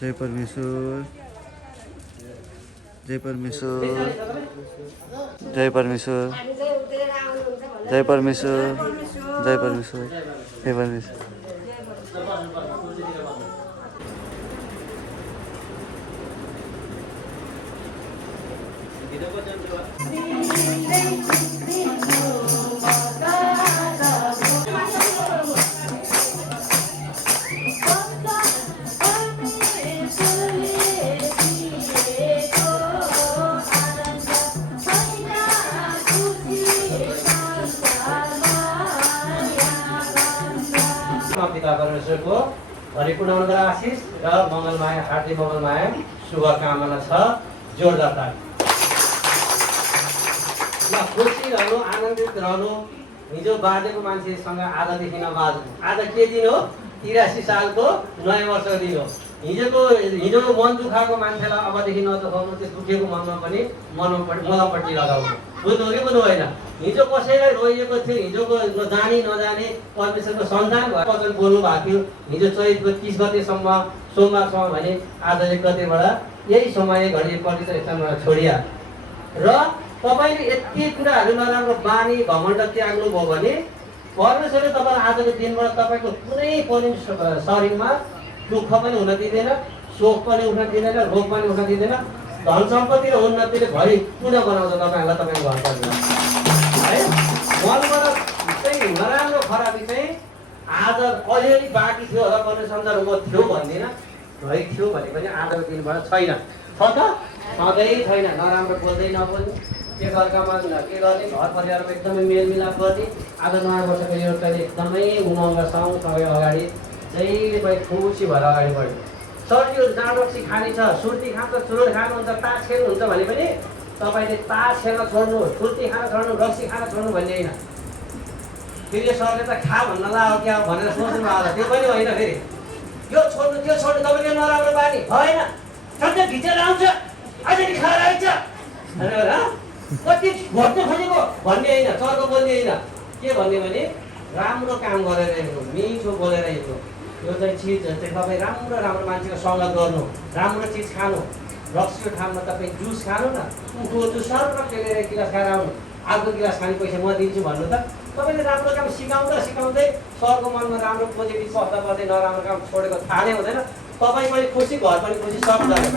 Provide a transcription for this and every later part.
जय परमेश्वर, जय परमेश्वर, जय परमेश्वर, जय परमेश्वर, जय परमेश्वर, जय परमेश्वर। पिता परमेश्वरको भरिपूर्ण आशिष र मङ्गलमाया हार्दिक मङ्गलमाया शुभकामना छ। जोरदार ताली। ल खुसी रहनु, आनन्दित रहनु। हिजो बाँधेको मान्छेसँग आजदेखि नबाँध्नु। आज के दिन हो? 83 सालको नयाँ वर्षको दिन हो। हिजोको मन दुखाएको मान्छेलाई अबदेखि नदुखाउनु, त्यो दुखेको मनमा पनि मलमपट्टि लगाउनु। बुझ्नु कि बुझ्नु होइन? हिजो कसैलाई रोइएको थियो, हिजोको जानी नजाने परमेश्वरको सन्तान भएर वचन बोल्नु भएको थियो। हिजो चैतको 30 गतेसम्म सोमबारसम्म भने आज 1 गतेबाट यही समय घडी पवित्र स्थानमा छोडिया र तपाईँले यति कुराहरू नराम्रो बानी घमण्ड त्याग्नु भयो भने परमेश्वरले तपाईँलाई आजको दिनबाट तपाईँको कुनै पनि शरीरमा दुःख पनि हुन दिँदैन, शोक पनि उठ्न दिँदैन, रोग पनि उठ्न दिँदैन। धन सम्पत्ति र उन्नतिले भरि पुनः बनाउँछ तपाईँहरूलाई, तपाईँको घर परिवार है। मनबाट चाहिँ नराम्रो खराबी चाहिँ आज अलिअलि बाँकी थियो होला भन्ने सन्दर्भमा थियो भन्दिनँ, है थियो भने पनि आजको दिनबाट छैन। छ त? सधैँ छैन। नराम्रो बोल्दै नबोल्ने, एकअर्कामा के गर्ने, घर परिवारमा एकदमै मेलमिलाप गर्ने। आज नयाँ वर्षको यो चाहिँ एकदमै उमङ्ग सँगसँगै अगाडि जहिले पनि खुसी भएर अगाडि बढ्यो। सर्दीहरू जाँड रक्सी खाने छ, सुर्ती खान्छ, चुरोट खानुहुन्छ, तास खेल्नुहुन्छ भने पनि तपाईँले तास खेल्न छोड्नु, सुर्ती खान छोड्नु, रक्सी खान छोड्नु भन्ने होइन। फेरि सरले त खा भन्न लाग्यो क्या भनेर सोच्नु भएको त्यो पनि होइन। फेरि यो छोड्नु त्यो छोड्नु तपाईँले नराम्रो बानी होइन। सधैँ भिजेर आउँछ, आज नि खाएर आइन्छ भनेर कति घट्नु खोजेको भन्ने होइन, चर्को बोल्ने होइन। के भन्ने भने राम्रो काम गरेर हिँड्नु, मिठो बोलेर हिँड्नु। यो चाहिँ चिज चाहिँ तपाईँ राम्रो राम्रो मान्छेको सङ्गत गर्नु, राम्रो चिज खानु। रक्सीको ठाउँमा तपाईँ जुस खानु न, उखुको जुस सर्र पेलेर 1 गिलास खाएर आउनु। अर्को गिलास खाने पैसा म दिन्छु भन्नु त। तपाईँले राम्रो काम सिकाउँदा सिकाउँदै सरको मनमा राम्रो पोजिटिभ बस्दा बस्दै नराम्रो काम छोडेको थाहा नै हुँदैन। तपाईँ पनि खुसी, घर पनि खुसी, सब जाँदैन।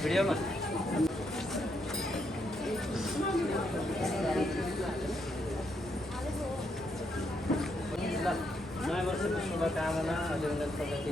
भिडियोमा नयाँ वर्षको शुभकामना अभिनन्दन प्रगति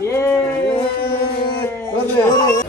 ए